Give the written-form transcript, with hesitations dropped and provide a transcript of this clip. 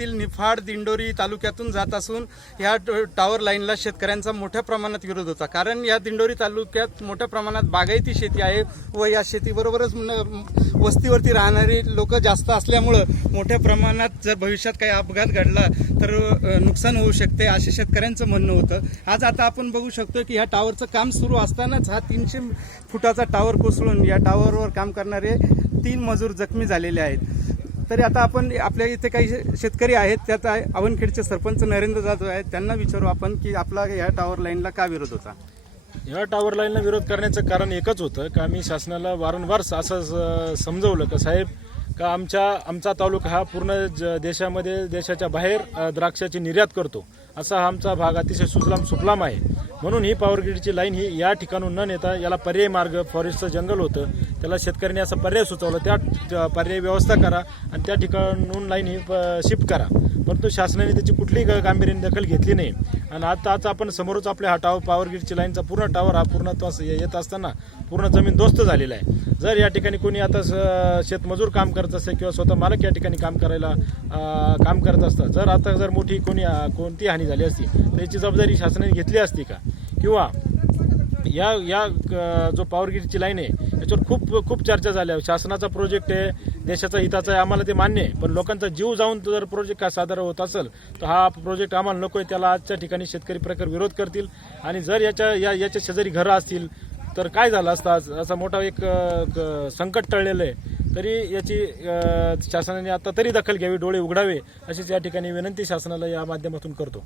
जिल्ह्यातील निफाड दिंडोरी तालुक्यातून जात असून या टॉवर लाईनला शेतकऱ्यांचा मोठ्या प्रमाणात विरोध होता। कारण या दिंडोरी तालुक्यात मोठ्या प्रमाणात बागायती शेती आहे व या शेतीबरोबरच वस्तीवरती राहणारी लोक जास्त असल्यामुळे मोठ्या प्रमाणात जर भविष्यात काही अपघात घडला तर नुकसान होऊ शकते असे शेतकऱ्यांचं म्हणणं होतं। आज आता आपण बघू शकतो की ह्या टॉवरचं काम सुरू असतानाच हा 300 फुटाचा टॉवर कोसळून या टॉवरवर काम करणारे 3 मजूर जखमी झालेले आहेत। तरी आता आपण आपल्या इथे काही शेतकरी आहेत, त्यात अवनखेडचे सरपंच नरेंद्र जाधव आहेत, त्यांना विचारू आपण की आपला या टॉवर लाईनला का विरोध होता। या टॉवर लाईनला विरोध करण्याचं कारण एकच होतं का आम्ही शासनाला वारंवार असं समजवलं का साहेब का आमचा तालुका हा पूर्ण देशामध्ये देशाच्या बाहेर द्राक्षाची निर्यात करतो, असा हा आमचा भाग अतिशय सुजलाम सुफलाम आहे। म्हणून ही पॉवर ग्रीडची लाईन ही या ठिकाणून न नेता याला पर्याय मार्ग फॉरेस्टचं जंगल होतं, त्याला शेतकऱ्यांनी असा पर्याय सुचवला, त्या पर्याय व्यवस्था करा आणि त्या ठिकाणून लाईन ही शिफ्ट करा। परंतु शासनाने त्याची कुठलीही गांभीर्याने दखल घेतली नाही आणि आता आपण समोरच आपल्या हा पॉवर ग्रीडची लाईनचा पूर्ण टॉवर हा पूर्णत्वास येत असताना पूर्ण जमीन दोस्त झालेला आहे। जर या ठिकाणी कोणी आता शेतमजूर काम करत असेल किंवा स्वतः मालक या ठिकाणी काम करत असतात, जर मोठी कोणती हानी झाली असती तर याची जबाबदारी शासनाने घेतली असती का? किंवा या जो पॉवर ग्रीडची लाईन आहे याच्यावर खूप चर्चा झाल्या। शासनाचा प्रोजेक्ट आहे, देशाचा हिताचा आहे, आम्हाला ते मान्य आहे, पण लोकांचा जीव जाऊन जर प्रोजेक्ट सादर होत असेल तर हा प्रोजेक्ट आम्हाला नको आहे, त्याला आजच्या ठिकाणी शेतकरी प्रकार विरोध करतील। आणि जर याच्या शेजारी घरं असतील तर काय झालं असतं, असा मोठा एक संकट टळलेलं आहे। तरी याची शासनाने आता तरी दखल घ्यावी, डोळे उघडावे अशीच या ठिकाणी विनंती शासनाला या माध्यमातून करतो।